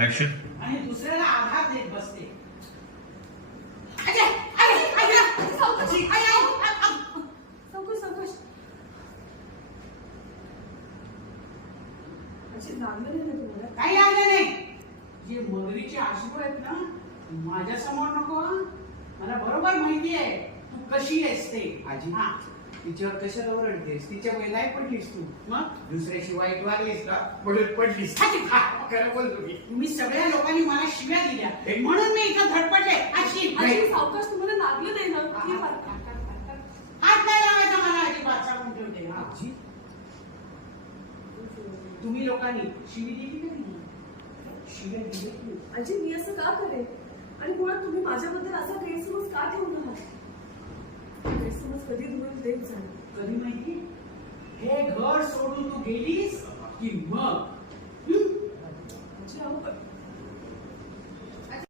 Action. आणि दुसऱ्याला आधार देत बसते. काही लागलं नाही. जे मगरीचे आशू आहेत ना, माझ्या समोर नको. मला बरोबर माहिती आहे तू कशी आहेस ते. आजी, हा, तिच्यावर कशाला ओरडतेस? तिच्या वेळ नाही पडलीस तू. मग दुसऱ्याशी वाईट वागलीस का? पडत पडलीस. खरं बोलतो मी. तुम्ही सगळ्या लोकांनी मला शिव्या दिल्या म्हणून मी इथं धडपडले. अशी सावकाश तुम्हाला लागलं नाही ना? हात नाही लावायचा मला. अजिबात सांगून ठेवते. हा. आजी, तुम्ही लोकांनी शिवी दिली का नाही? शिव्या दिली की? आजी, मी असं का करेन? आणि मुळात तुम्ही माझ्याबद्दल असा गैरसमज का ठेवून आहात? गैरसमज कधी दूर देत झाला? कधी माहिती? हे घर सोडून तू गेलीस की मग